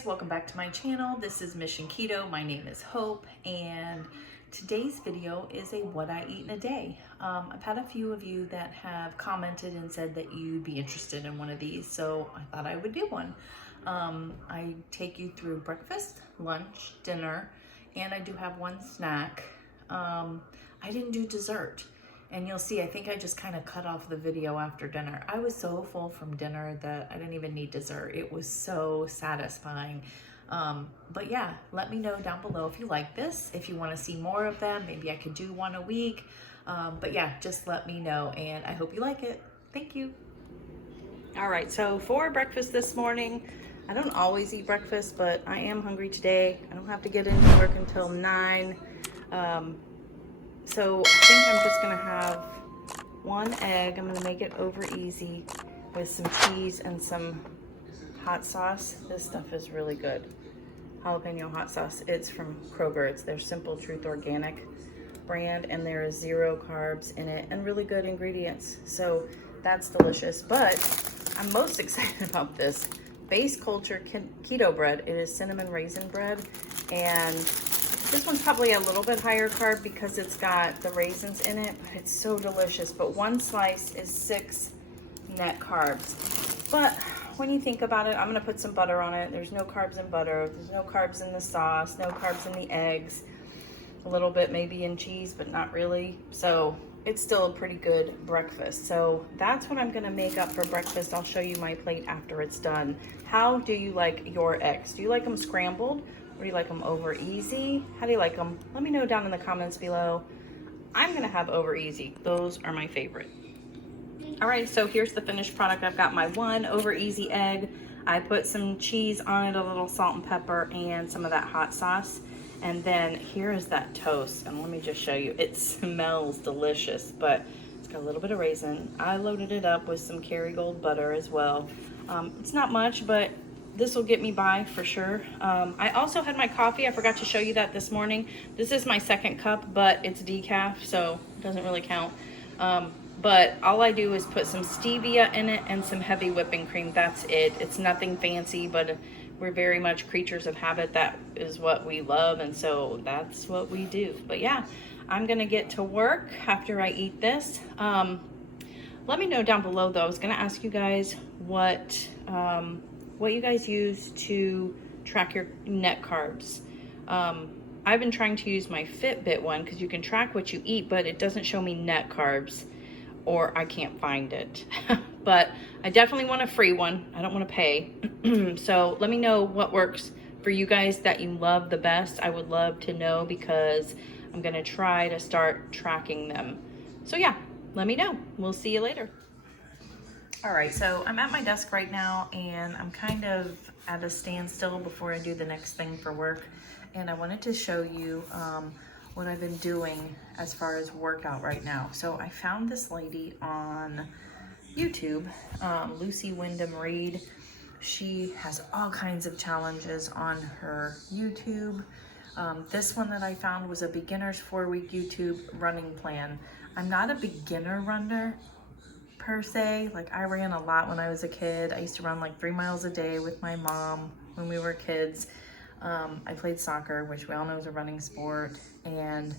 guys, welcome back to my channel. This is Mission Keto. My name is Hope, and today's video is a what I eat in a day. I've had a few of you that have commented and said that you'd be interested in one of these, so I thought I would do one. I take you through breakfast, lunch, dinner, and I do have one snack. I didn't do dessert. And you'll see, I think I just kind of cut off the video after dinner. I was so full from dinner that I didn't even need dessert. It was so satisfying. But yeah, let me know down below if you like this, if you want to see more of them. Maybe I could do one a week. But yeah, just let me know, and I hope you like it. Thank you. All right, so for breakfast this morning, I don't always eat breakfast, but I am hungry today. I don't have to get into work until 9. So I think I'm just gonna have one egg. I'm gonna make it over easy with some cheese and some hot sauce. This stuff is really good. Jalapeno hot sauce. It's from Kroger. It's their Simple Truth Organic brand, and there is 0 carbs in it and really good ingredients. So that's delicious. But I'm most excited about this Base Culture Keto bread. It is cinnamon raisin bread, and this one's probably a little bit higher carb because it's got the raisins in it, but it's so delicious. But one slice is 6 net carbs. But when you think about it, I'm gonna put some butter on it. There's no carbs in butter. There's no carbs in the sauce, no carbs in the eggs. A little bit maybe in cheese, but not really. So it's still a pretty good breakfast. So that's what I'm gonna make up for breakfast. I'll show you my plate after it's done. How do you like your eggs? Do you like them scrambled? Or do you like them over easy? How do you like them? Let me know down in the comments below. I'm gonna have over easy. Those are my favorite. All right, so here's the finished product. I've got my one over easy egg. I put some cheese on it, a little salt and pepper, and some of that hot sauce. And then here is that toast. And let me just show you. It smells delicious, but it's got a little bit of raisin. I loaded it up with some Kerrygold butter as well. It's not much, but this will get me by for sure. I also had my coffee. I forgot to show you that this morning. This is my second cup, but it's decaf, so it doesn't really count. But all I do is put some stevia in it and some heavy whipping cream. That's it. It's nothing fancy, but we're very much creatures of habit. That is what we love, and so that's what we do. But yeah, I'm gonna get to work after I eat this. Let me know down below though. I was gonna ask you guys what you guys use to track your net carbs. I've been trying to use my Fitbit one because you can track what you eat, but it doesn't show me net carbs, or I can't find it. But I definitely want a free one. I don't want to pay. So let me know what works for you guys that you love the best. I would love to know because I'm gonna try to start tracking them. So yeah, let me know. We'll see you later. All right, so I'm at my desk right now, and I'm kind of at a standstill before I do the next thing for work. And I wanted to show you what I've been doing as far as workout right now. So I found this lady on YouTube, Lucy Wyndham Reed. She has all kinds of challenges on her YouTube. This one that I found was a beginner's 4-week YouTube running plan. I'm not a beginner runner per se. Like, I ran a lot when I was a kid. I used to run like 3 miles a day with my mom when we were kids. I played soccer, which we all know is a running sport. And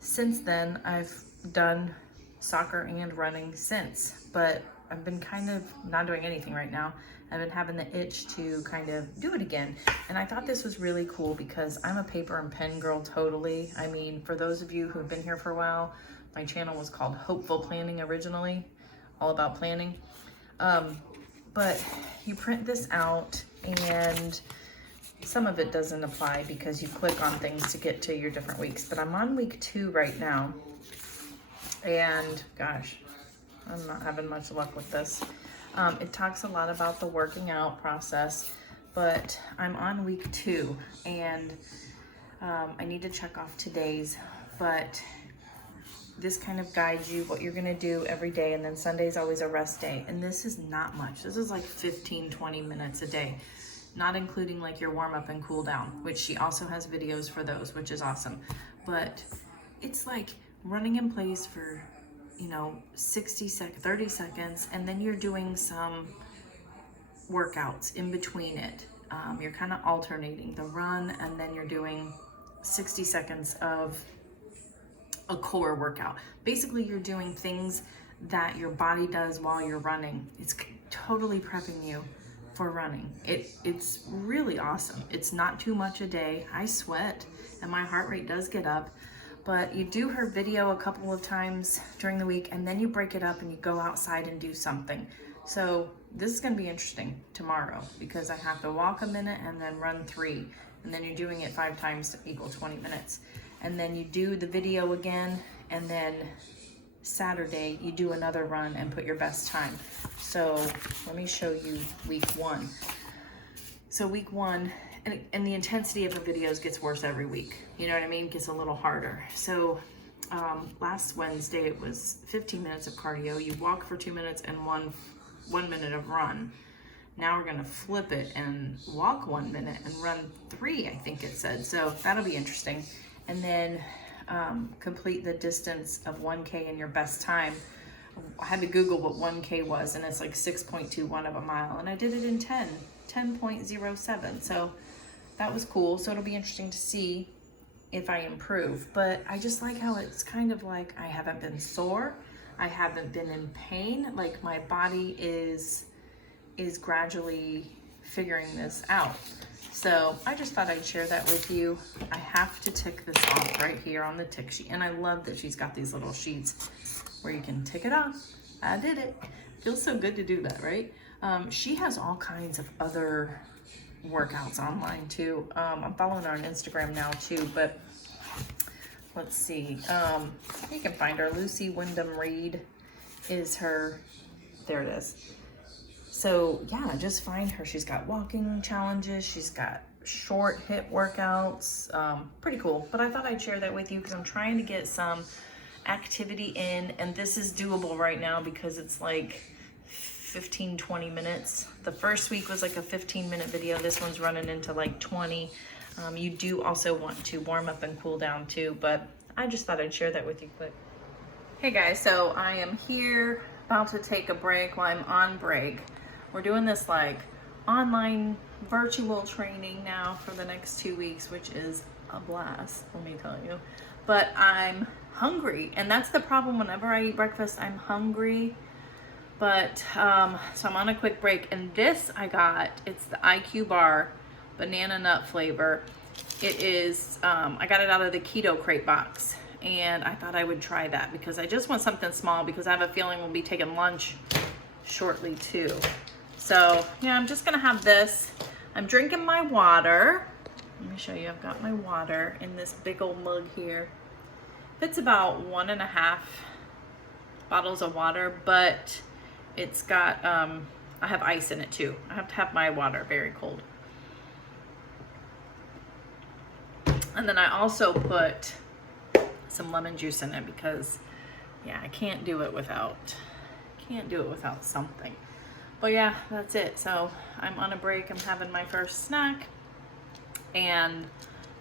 since then, I've done soccer and running since, but I've been kind of not doing anything right now. I've been having the itch to kind of do it again. And I thought this was really cool because I'm a paper and pen girl totally. I mean, for those of you who have been here for a while, my channel was called Hopeful Planning originally, all about planning. But you print this out, and some of it doesn't apply because you click on things to get to your different weeks. But I'm on week 2 right now, and gosh, I'm not having much luck with this. It talks a lot about the working out process, but I'm on week 2, and I need to check off today's, but this kind of guides you what you're gonna do every day, and then Sunday's always a rest day. And this is not much. This is like 15-20 minutes a day, not including like your warm up and cool down, which she also has videos for those, which is awesome. But it's like running in place for, you know, 30 seconds, and then you're doing some workouts in between it. you're kind of alternating the run, and then you're doing 60 seconds of a core workout. Basically, you're doing things that your body does while you're running. It's totally prepping you for running. It's really awesome. It's not too much a day. I sweat and my heart rate does get up, but you do her video a couple of times during the week, and then you break it up and you go outside and do something. So this is gonna be interesting tomorrow because I have to walk a minute and then run 3, and then you're doing it 5 times to equal 20 minutes. And then you do the video again, and then Saturday you do another run and put your best time. So let me show you week 1. So week 1, and the intensity of the videos gets worse every week. You know what I mean? Gets a little harder. So last Wednesday it was 15 minutes of cardio. You walk for 2 minutes and one minute of run. Now we're gonna flip it and walk 1 minute and run 3, I think it said. So that'll be interesting. And then complete the distance of 1K in your best time. I had to Google what 1K was, and it's like 6.21 of a mile. And I did it in 10.07. So that was cool. So it'll be interesting to see if I improve. But I just like how it's kind of like I haven't been sore. I haven't been in pain. Like my body is gradually figuring this out. So I just thought I'd share that with you. I have to tick this off right here on the tick sheet. And I love that she's got these little sheets where you can tick it off. I did it. Feels so good to do that, right? She has all kinds of other workouts online too. I'm following her on Instagram now too, but let's see. You can find her. Lucy Wyndham Reed is her. There it is. So yeah, just find her. She's got walking challenges. She's got short HIIT workouts. Pretty cool. But I thought I'd share that with you because I'm trying to get some activity in, and this is doable right now because it's like 15-20 minutes. The first week was like a 15-minute video. This one's running into like 20. You do also want to warm up and cool down too, but I just thought I'd share that with you quick. Hey guys, so I am here about to take a break while I'm on break. We're doing this like online virtual training now for the next 2 weeks, which is a blast, let me tell you. But I'm hungry, and that's the problem. Whenever I eat breakfast, I'm hungry. But so I'm on a quick break, and this I got, it's the IQ bar banana nut flavor. It is, I got it out of the Keto crate box, and I thought I would try that because I just want something small because I have a feeling we'll be taking lunch shortly too. So yeah, I'm just gonna have this. I'm drinking my water. Let me show you, I've got my water in this big old mug here. It's about 1.5 bottles of water, but it's got, I have ice in it too. I have to have my water very cold. And then I also put some lemon juice in it because, yeah, I can't do it without something. But yeah, that's it. So I'm on a break. I'm having my first snack. And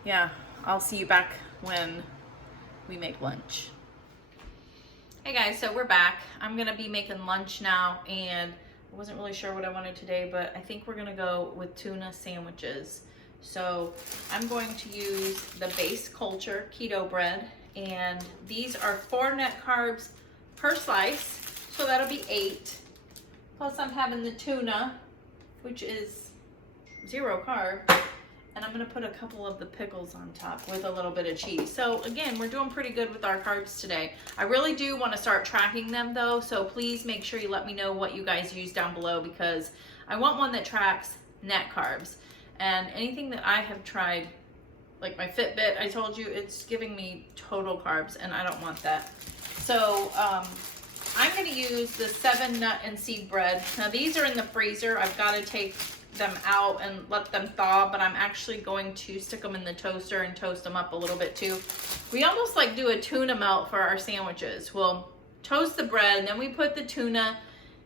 yeah, I'll see you back when we make lunch. Hey guys, so we're back. I'm gonna be making lunch now, and I wasn't really sure what I wanted today, but I think we're gonna go with tuna sandwiches. So I'm going to use the Base Culture keto bread, and these are 4 net carbs per slice, so that'll be 8. Plus I'm having the tuna, which is 0 carb, and I'm gonna put a couple of the pickles on top with a little bit of cheese. So again, we're doing pretty good with our carbs today. I really do wanna start tracking them though, so please make sure you let me know what you guys use down below, because I want one that tracks net carbs. And anything that I have tried, like my Fitbit, I told you, it's giving me total carbs, and I don't want that. So I'm gonna use the 7 nut and seed bread. Now these are in the freezer. I've gotta take them out and let them thaw, but I'm actually going to stick them in the toaster and toast them up a little bit too. We almost like do a tuna melt for our sandwiches. We'll toast the bread, and then we put the tuna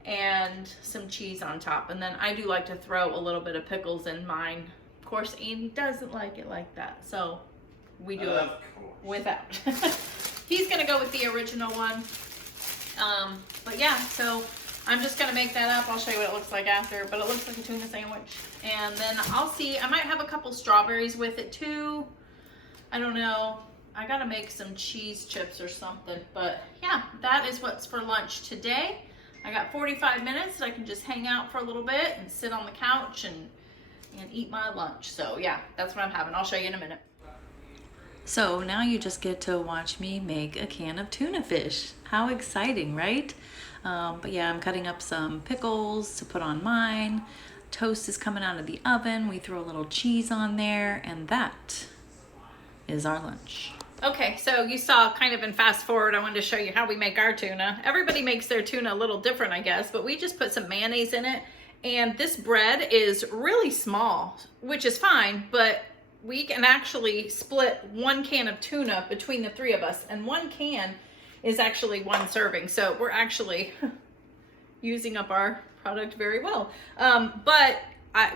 and some cheese on top. And then I do like to throw a little bit of pickles in mine. Of course, Andy doesn't like it like that, so we do it without. He's gonna go with the original one. But yeah, so I'm just gonna make that up. I'll show you what it looks like after, but it looks like a tuna sandwich. And then I'll see, I might have a couple strawberries with it too. I don't know. I gotta make some cheese chips or something, but yeah, that is what's for lunch today. I got 45 minutes that I can just hang out for a little bit and sit on the couch and eat my lunch. So yeah, that's what I'm having. I'll show you in a minute. So now you just get to watch me make a can of tuna fish. How exciting, right? But yeah, I'm cutting up some pickles to put on mine. Toast is coming out of the oven. We throw a little cheese on there, and that is our lunch. Okay, so you saw kind of in fast forward, I wanted to show you how we make our tuna. Everybody makes their tuna a little different, I guess, but we just put some mayonnaise in it. And this bread is really small, which is fine, but we can actually split 1 can of tuna between the 3 of us, and 1 can is actually 1 serving. So we're actually using up our product very well.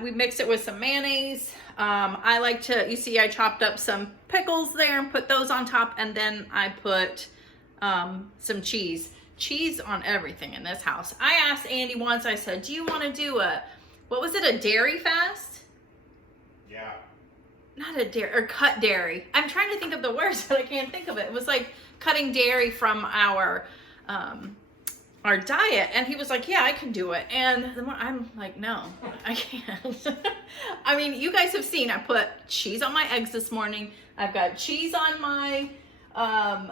We mix it with some mayonnaise. I like to, you see I chopped up some pickles there and put those on top, and then I put some cheese. Cheese on everything in this house. I asked Andy once, I said, do you want to do what was it, a dairy fast? Yeah. Not a dairy, or cut dairy. I'm trying to think of the words, but I can't think of it. It was like cutting dairy from our diet. And he was like, yeah, I can do it. And I'm like, no, I can't. I mean, you guys have seen, I put cheese on my eggs this morning. I've got cheese on my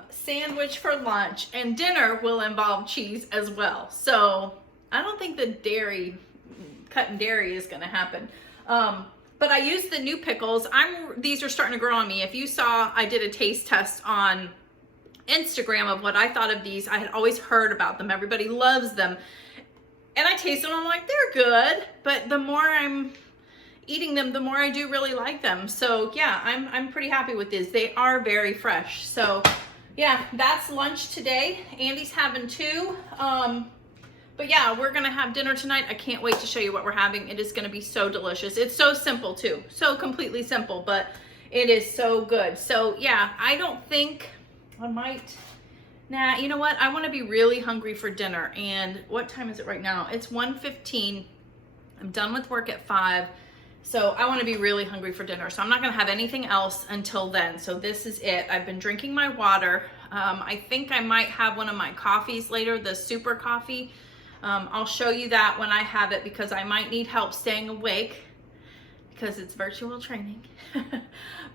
sandwich for lunch, and dinner will involve cheese as well. So I don't think the cutting dairy is going to happen. But I used the new pickles. These are starting to grow on me. If you saw, I did a taste test on Instagram of what I thought of these. I had always heard about them. Everybody loves them. And I tasted them, I'm like, they're good. But the more I'm eating them, the more I do really like them. So yeah, I'm pretty happy with these. They are very fresh. So yeah, that's lunch today. Andy's having 2. But yeah, we're gonna have dinner tonight. I can't wait to show you what we're having. It is gonna be so delicious. It's so simple too. So completely simple, but it is so good. So yeah, I don't think I might, nah, you know what? I wanna be really hungry for dinner. And what time is it right now? It's 1:15. I'm done with work at 5. So I wanna be really hungry for dinner. So I'm not gonna have anything else until then. So this is it. I've been drinking my water. I think I might have one of my coffees later, the super coffee. I'll show you that when I have it, because I might need help staying awake because it's virtual training.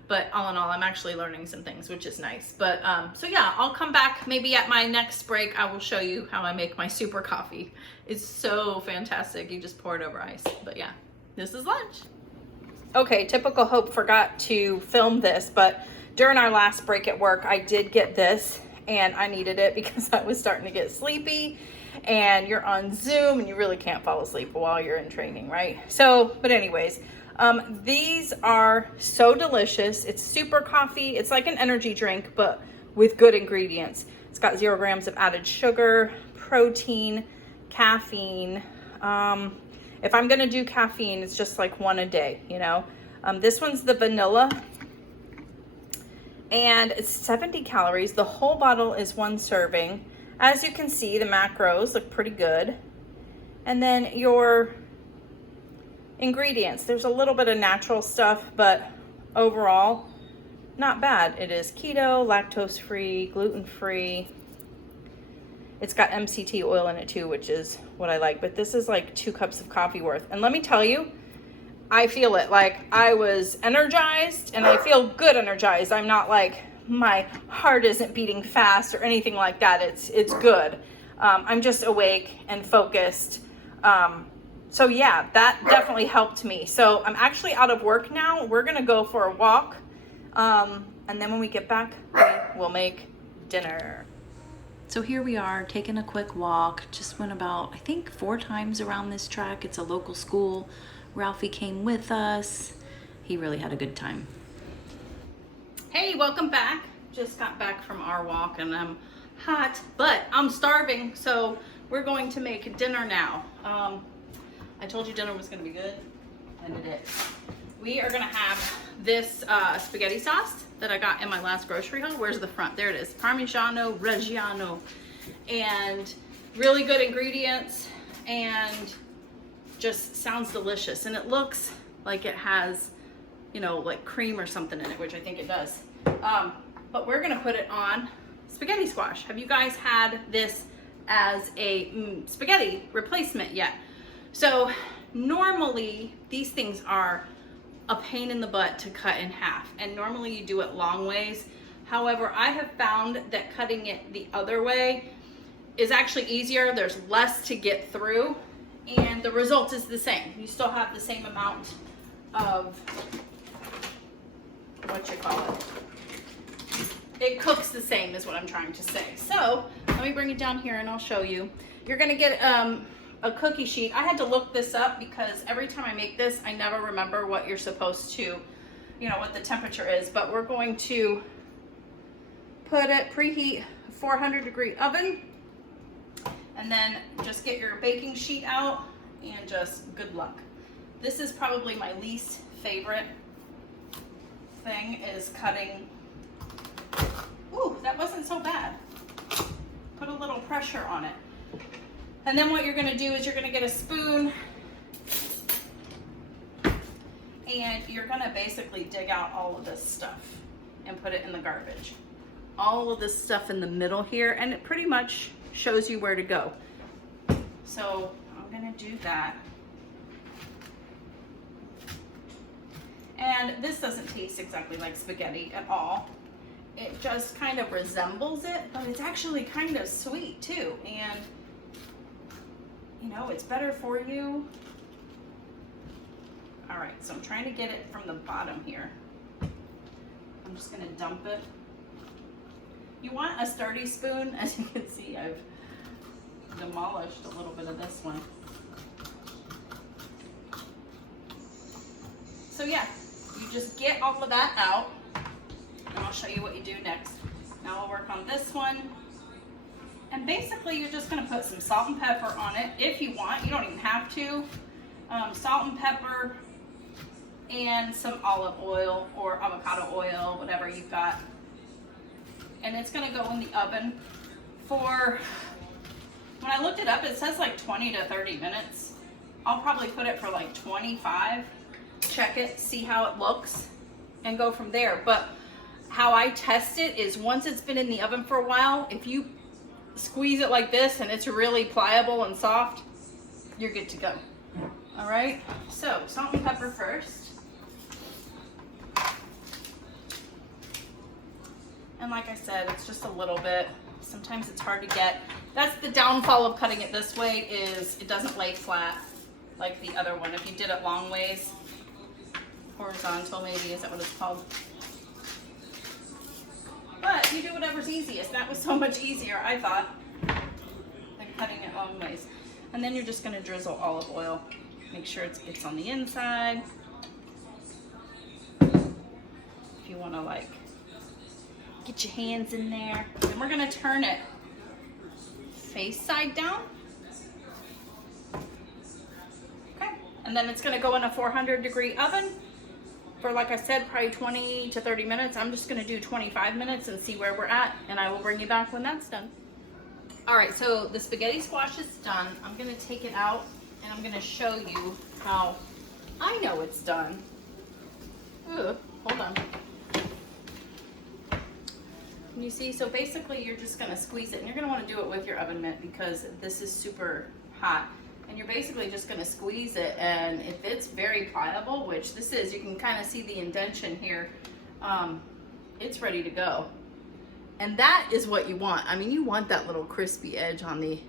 But all in all, I'm actually learning some things, which is nice. But so yeah, I'll come back maybe at my next break. I will show you how I make my super coffee. It's so fantastic. You just pour it over ice. But yeah, this is lunch. Okay, typical Hope forgot to film this, but during our last break at work, I did get this, and I needed it because I was starting to get sleepy. And you're on Zoom and you really can't fall asleep while you're in training, right? So, but anyways, these are so delicious. It's super coffee. It's like an energy drink, but with good ingredients. It's got 0 grams of added sugar, protein, caffeine. If I'm gonna do caffeine, it's just like 1 a day, you know? This one's the vanilla, and it's 70 calories. The whole bottle is 1 serving. As you can see, the macros look pretty good. And then your ingredients, there's a little bit of natural stuff, but overall, not bad. It is keto, lactose-free, gluten-free. It's got MCT oil in it too, which is what I like. But this is like 2 cups of coffee worth. And let me tell you, I feel it. Like, I was energized, and I feel good energized. I'm not like, my heart isn't beating fast or anything like that. It's good. I'm just awake and focused. So yeah, that definitely helped me. So I'm actually out of work now. We're gonna go for a walk. And then when we get back, we'll make dinner. So here we are taking a quick walk. Just went about, I think, 4 times around this track. It's a local school. Ralphie came with us. He really had a good time. Hey, welcome back. Just got back from our walk and I'm hot, but I'm starving, so we're going to make dinner now. I told you dinner was gonna be good, and it is. We are gonna have this spaghetti sauce that I got in my last grocery haul. Where's the front? There it is, Parmigiano Reggiano, and really good ingredients. and just sounds delicious. And it looks like it has, you know, like cream or something in it, which I think it does. But we're gonna put it on spaghetti squash. Have you guys had this as a spaghetti replacement yet? So normally these things are a pain in the butt to cut in half, and normally you do it long ways. However, I have found that cutting it the other way is actually easier. There's less to get through, and the result is the same. You still have the same amount of, what you call it, it cooks the same is what I'm trying to say. So let me bring it down here and I'll show you. You're gonna get a cookie sheet. I had to look this up because every time I make this, I never remember what you're supposed to, you know, what the temperature is. But we're going to put it, preheat 400-degree oven, and then just get your baking sheet out and just good luck. This is probably my least favorite thing, is cutting. Ooh, that wasn't so bad. Put a little pressure on it. And then what you're gonna do is you're gonna get a spoon and you're gonna basically dig out all of this stuff and put it in the garbage. All of this stuff in the middle here, and it pretty much shows you where to go. So I'm gonna do that. And this doesn't taste exactly like spaghetti at all. It just kind of resembles it, but it's actually kind of sweet too. And you know, it's better for you. All right, so I'm trying to get it from the bottom here. I'm just gonna dump it. You want a sturdy spoon. As you can see, I've demolished a little bit of this one. So yeah, you just get all of that out, and I'll show you what you do next. Now we'll work on this one. And basically you're just gonna put some salt and pepper on it if you want. You don't even have to. Salt and pepper and some olive oil or avocado oil, whatever you've got. And it's gonna go in the oven for, when I looked it up, it says like 20 to 30 minutes. I'll probably put it for like 25. Check it, see how it looks, and go from there. But how I test it is once it's been in the oven for a while, if you squeeze it like this and it's really pliable and soft, you're good to go. All right, so salt and pepper first. And like I said, it's just a little bit. Sometimes it's hard to get. That's the downfall of cutting it this way, is it doesn't lay flat like the other one. If you did it long ways, horizontal maybe, is that what it's called? But you do whatever's easiest. That was so much easier, I thought, than cutting it long ways. And then you're just gonna drizzle olive oil. Make sure it's on the inside. If you wanna like, get your hands in there. Then we're gonna turn it face side down. Okay, and then it's gonna go in a 400-degree oven for, like I said, probably 20 to 30 minutes. I'm just gonna do 25 minutes and see where we're at, and I will bring you back when that's done. All right, so the spaghetti squash is done. I'm gonna take it out and I'm gonna show you how I know it's done. Ooh, hold on. Can you see? So basically you're just gonna squeeze it, and you're gonna wanna do it with your oven mitt because this is super hot. And you're basically just gonna squeeze it, and if it's very pliable, which this is, you can kind of see the indentation here, it's ready to go. And that is what you want. I mean, you want that little crispy edge on the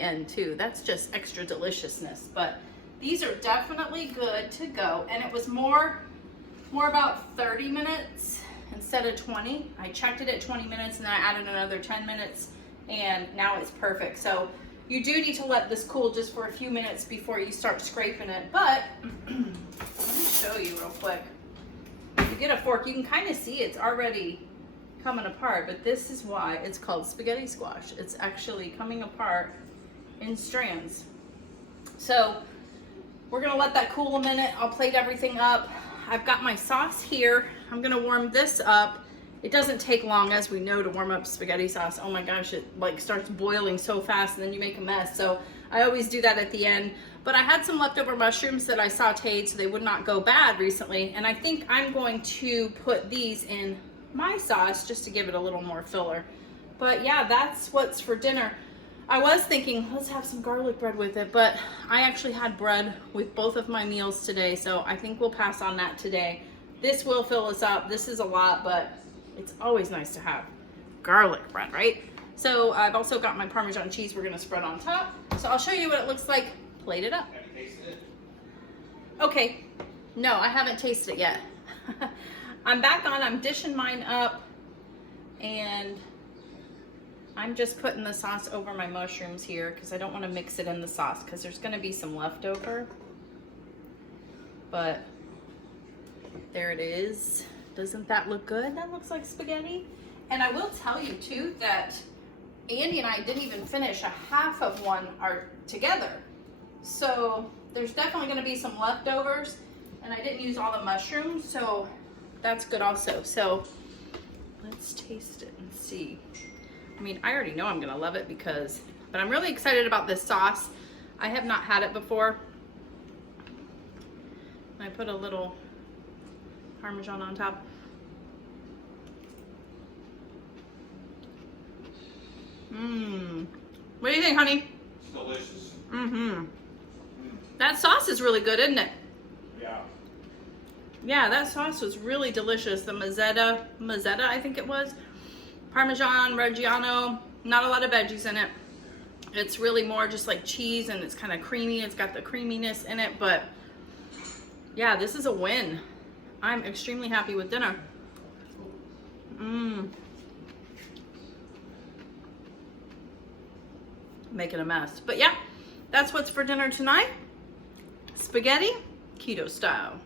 end too. That's just extra deliciousness. But these are definitely good to go. And it was more about 30 minutes instead of 20. I checked it at 20 minutes and then I added another 10 minutes, and now it's perfect. So you do need to let this cool just for a few minutes before you start scraping it. But let me show you real quick. If you get a fork, you can kind of see it's already coming apart, but this is why it's called spaghetti squash. It's actually coming apart in strands. So we're gonna let that cool a minute. I'll plate everything up. I've got my sauce here. I'm gonna warm this up. It doesn't take long, as we know, to warm up spaghetti sauce. Oh my gosh, it like starts boiling so fast and then you make a mess. So I always do that at the end. But I had some leftover mushrooms that I sauteed so they would not go bad recently. And I think I'm going to put these in my sauce just to give it a little more filler. But yeah, that's what's for dinner. I was thinking, let's have some garlic bread with it, but I actually had bread with both of my meals today, so I think we'll pass on that today. This will fill us up. This is a lot, but it's always nice to have garlic bread, right? So I've also got my Parmesan cheese we're gonna spread on top. So I'll show you what it looks like plated up. Have you tasted it? Okay, no, I haven't tasted it yet. I'm back on, I'm dishing mine up, and I'm just putting the sauce over my mushrooms here because I don't want to mix it in the sauce because there's going to be some leftover. But there it is. Doesn't that look good? That looks like spaghetti. And I will tell you too that Andy and I didn't even finish a half of one together. So there's definitely going to be some leftovers, and I didn't use all the mushrooms, so that's good also. So let's taste it and see. I mean, I already know I'm gonna love it but I'm really excited about this sauce. I have not had it before. I put a little Parmesan on top. What do you think, honey? It's delicious. That sauce is really good, isn't it? Yeah. Yeah, that sauce was really delicious. The mazzetta, I think it was. Parmesan, Reggiano, not a lot of veggies in it. It's really more just like cheese, and it's kind of creamy. It's got the creaminess in it, but yeah, this is a win. I'm extremely happy with dinner. Making a mess. But yeah, that's what's for dinner tonight. Spaghetti, keto style.